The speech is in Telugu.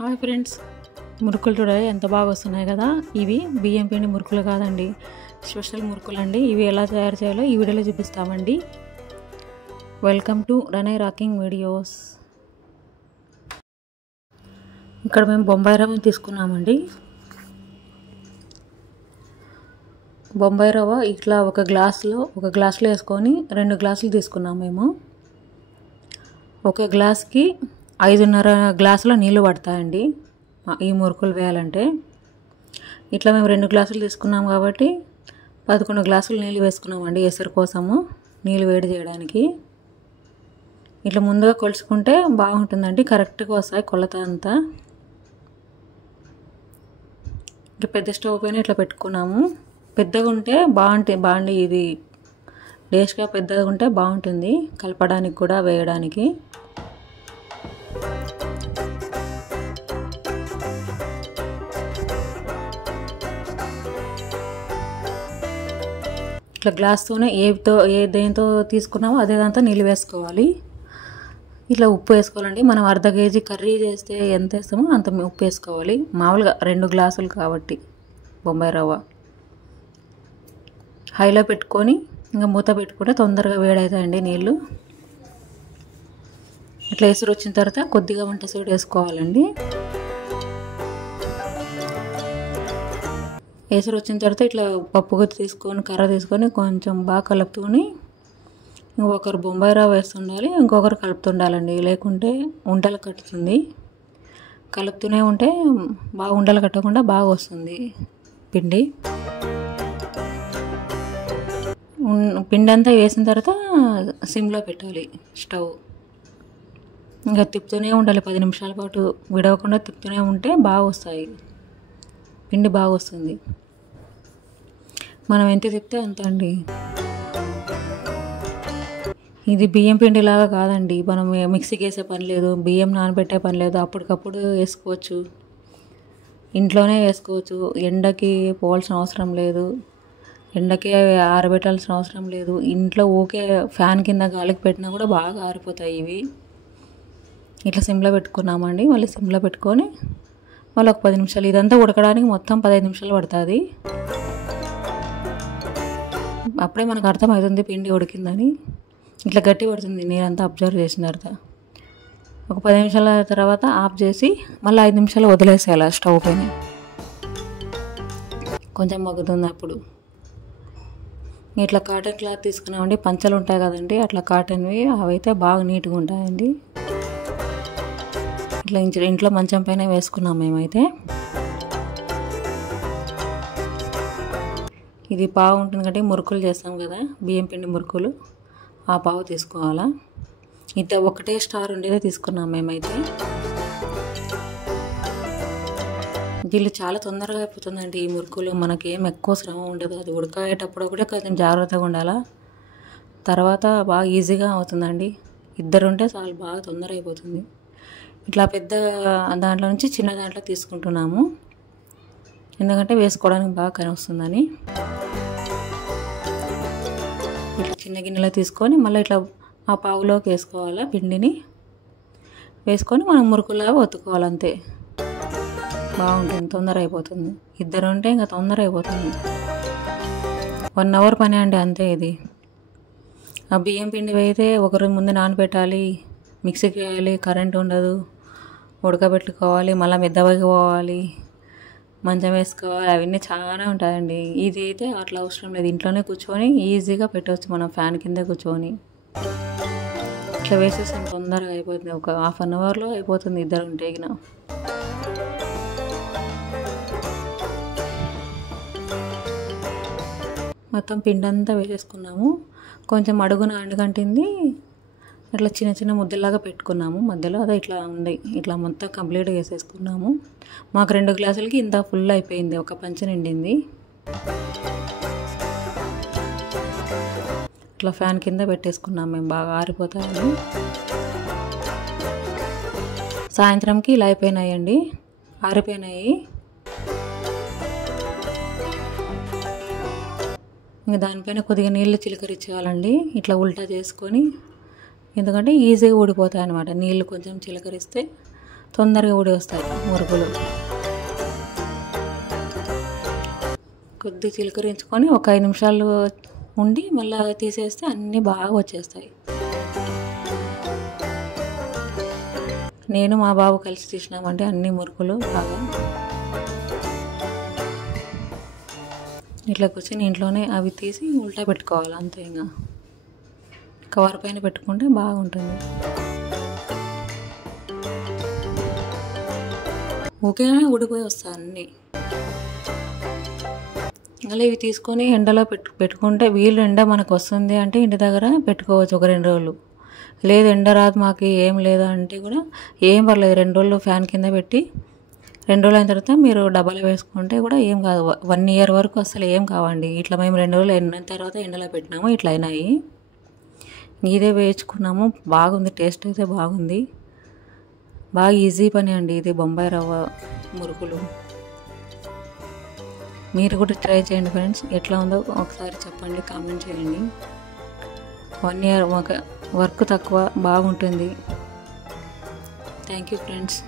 హాయ్ ఫ్రెండ్స్, మురుకులు చూడాలి ఎంత బాగా వస్తున్నాయి కదా. ఇవి బియ్యం పిండి మురుకులు కాదండి, స్పెషల్ మురుకులు అండి. ఇవి ఎలా తయారు చేయాలో ఈ వీడియోలో చూపిస్తామండి. వెల్కమ్ టు రనే రాకింగ్ వీడియోస్. ఇక్కడ మేము బొంబాయి రవ్వ తీసుకున్నామండి. బొంబాయి రవ్వ ఇట్లా ఒక గ్లాసులో వేసుకొని 2 గ్లాసులు తీసుకున్నాము మేము. ఒక గ్లాస్కి 5.5 గ్లాసుల నీళ్ళు పడతాయండి ఈ మురుకులు వేయాలంటే. ఇట్లా మేము 2 గ్లాసులు తీసుకున్నాం కాబట్టి 11 గ్లాసులు నీళ్ళు వేసుకున్నామండి ఎసరు కోసము, నీళ్ళు వేడి చేయడానికి. ఇట్లా ముందుగా కొలుచుకుంటే బాగుంటుందండి, కరెక్ట్గా వస్తాయి కొలత అంతా. ఇట్లా పెద్ద స్టవ్ పైన ఇట్లా పెట్టుకున్నాము. పెద్దగా ఉంటే బాగుంటుంది ఇది డేష్గా పెద్దగా ఉంటే బాగుంటుంది కలపడానికి కూడా వేయడానికి. ఇట్లా గ్లాస్తోనే దేంతో తీసుకున్నామో అదే దాంతో నీళ్ళు వేసుకోవాలి. ఇట్లా ఉప్పు వేసుకోవాలండి. మనం 1/2 కేజీ కర్రీ చేస్తే ఎంత వేస్తామో అంత ఉప్పు వేసుకోవాలి. మామూలుగా 2 గ్లాసులు కాబట్టి బొంబాయి రవ్వ. హైలో పెట్టుకొని ఇంకా మూత పెట్టుకుంటే తొందరగా వేడవుతాయండి నీళ్ళు. ఇట్లా ఎసురు వచ్చిన తర్వాత కొద్దిగా వంట సోడా వేసుకోవాలండి. ఎసురు వచ్చిన తర్వాత ఇట్లా పప్పు గుత్తి తీసుకొని కర్ర తీసుకొని కొంచెం బాగా కలుపుకొని ఒకరు బొంబాయి రవ్వ వేస్తుండాలి, ఇంకొకరు కలుపుతుండాలండి. లేకుంటే ఉండలు కట్టుతుంది. కలుపుతూనే ఉంటే బాగా ఉండలు కట్టకుండా బాగా వస్తుంది పిండి. పిండి అంతా వేసిన తర్వాత సిమ్లో పెట్టాలి స్టవ్. ఇంకా తిప్పుతూనే ఉండాలి 10 నిమిషాల పాటు, విడవకుండా తిప్పుతూనే ఉంటే బాగా వస్తాయి, పిండి బాగా వస్తుంది. మనం ఎంత తిప్పితే అంత అండి. ఇది బియ్యం పిండి లాగా కాదండి, మనం మిక్సీకి వేసే పని లేదు, బియ్యం నానబెట్టే పని లేదు, అప్పటికప్పుడు వేసుకోవచ్చు, ఇంట్లోనే వేసుకోవచ్చు. ఎండకి పోవాల్సిన అవసరం లేదు, ఎండకి ఆరబెట్టాల్సిన అవసరం లేదు. ఇంట్లో ఊకే ఫ్యాన్ కింద గాలికి పెట్టినా కూడా బాగా ఆరిపోతాయి ఇవి. ఇట్లా సిమ్లో పెట్టుకున్నామండి. మళ్ళీ సిమ్లో పెట్టుకొని మళ్ళీ ఒక 10 నిమిషాలు, ఇదంతా ఉడకడానికి మొత్తం 15 నిమిషాలు పడుతుంది. అప్పుడే మనకు అర్థమవుతుంది పిండి ఉడికిందని. ఇట్లా గట్టి పడుతుంది నీరంతా అబ్జర్వ్ చేసిన తర్వాత. ఒక 10 నిమిషాల తర్వాత ఆఫ్ చేసి మళ్ళీ 5 నిమిషాలు వదిలేసేయాలి స్టవ్ పైన. కొంచెం మగ్గుతుంది అప్పుడు. ఇట్లా కాటన్ క్లాత్ తీసుకున్నామండి. పంచలు ఉంటాయి కదండి అట్లా కాటన్వి, అవైతే బాగా నీట్గా ఉంటాయండి. ఇట్లా ఇంట్లో మంచం పైన వేసుకున్నాం మేమైతే. ఇది పావు ఉంటుంది కాబట్టి మురుకులు చేస్తాం కదా, బియ్యం పిండి మురుకులు, ఆ పావు తీసుకోవాలా. ఇట్లా ఒకటే స్టార్ ఉండేదే తీసుకున్నాం మేమైతే. దీళ్ళు చాలా తొందరగా అయిపోతుందండి ఈ మురుకులు. మనకేం ఎక్కువ శ్రమ ఉండదు. అది ఉడకాయేటప్పుడు కూడా కొంచెం జాగ్రత్తగా ఉండాలా, తర్వాత బాగా ఈజీగా అవుతుందండి. 2 ఉంటే చాలా బాగా తొందర అయిపోతుంది. ఇట్లా పెద్ద దాంట్లో నుంచి చిన్న దాంట్లో తీసుకుంటున్నాము, ఎందుకంటే వేసుకోవడానికి బాగా కనిపిస్తుందని. ఇట్లా చిన్న గిన్నెలో తీసుకొని మళ్ళీ ఇట్లా ఆ పావులోకి వేసుకోవాలా పిండిని. వేసుకొని మనం మురుకులాగా ఒత్తుకోవాలి అంతే. బాగుంటుంది, తొందర అయిపోతుంది. 2 ఉంటే ఇంకా తొందర అయిపోతుంది. 1 అవర్ పని అండి అంతే ఇది. ఆ బియ్యం పిండి అయితే ఒకరు ముందు నానబెట్టాలి, మిక్సీకి వేయాలి, కరెంట్ ఉండదు, ఉడకబెట్టుకోవాలి, మళ్ళీ మెద్దవకి పోవాలి, మంచం వేసుకోవాలి, అవన్నీ చాలా ఉంటాయండి. ఇది అయితే అట్లా అవసరం లేదు, ఇంట్లోనే కూర్చొని ఈజీగా పెట్టవచ్చు మనం, ఫ్యాన్ కింద కూర్చొని. ఇట్లా వేసేసాం తొందరగా అయిపోతుంది, ఒక 1/2 అవర్లో అయిపోతుంది 2 ఉంటే. మొత్తం పిండి అంతా వేసేసుకున్నాము. కొంచెం అడుగున అంటుకంటింది, అట్లా చిన్న చిన్న ముద్దలాగా పెట్టుకున్నాము మధ్యలో. అదే ఇట్లా ఉంది, ఇట్లా మొత్తం కంప్లీట్గా వేసేసుకున్నాము. మాకు 2 గ్లాసులకి ఇంత ఫుల్ అయిపోయింది, ఒక పంచ నిండింది. ఇట్లా ఫ్యాన్ కింద పెట్టేసుకున్నాము మేము, బాగా ఆరిపోతాయని. సాయంత్రంకి ఇలా అయిపోయినాయండి, ఆరిపోయినాయి. ఇంకా దానిపైన కొద్దిగా నీళ్ళు చిలకరించాలండి, ఇట్లా ఉల్టా చేసుకొని. ఎందుకంటే ఈజీగా ఊడిపోతాయి అన్నమాట. నీళ్ళు కొంచెం చిలకరిస్తే తొందరగా ఊడి వస్తాయి మురుకులు. కొద్ది చిలకరించుకొని ఒక 5 నిమిషాలు ఉండి మళ్ళీ తీసేస్తే అన్నీ బాగా వచ్చేస్తాయి. నేను మా బాబు కలిసి తీసినామంటే అన్ని మురుకులు బాగా. ఇట్లా కూర్చొని ఇంట్లోనే అవి తీసి ఉల్టా పెట్టుకోవాలి అంతే. ఇంకా కవర్ పైన పెట్టుకుంటే బాగుంటుంది. ఊకేనే ఊడిపోయి వస్తాయి అన్నీ. అలా ఇవి తీసుకొని ఎండలో పెట్టుకుంటే వీళ్ళు ఎండ మనకు వస్తుంది అంటే ఇంటి దగ్గర పెట్టుకోవచ్చు ఒక 2 రోజులు. లేదు ఎండ రాదు మాకు ఏం లేదు అంటే కూడా ఏం పర్లేదు, 2 రోజులు ఫ్యాన్ కింద పెట్టి 2 రోజులు అయిన తర్వాత మీరు డబ్బాలో వేసుకుంటే కూడా ఏం కాదు. 1 ఇయర్ వరకు అసలు ఏం కావండి. ఇట్లా మేము 2 రోజులు అయిన తర్వాత ఎండలో పెట్టినాము, ఇట్లా అయినాయి. ఇదే వేయించుకున్నాము, బాగుంది, టేస్ట్ అయితే బాగుంది. బాగా ఈజీ పని అండి ఇది బొంబాయి రవ్వ మురుకులు. మీరు కూడా ట్రై చేయండి ఫ్రెండ్స్. ఎట్లా ఉందో ఒకసారి చెప్పండి, కామెంట్ చేయండి. 1 ఇయర్ వర్క్ తక్కువ, బాగుంటుంది. Thank you friends.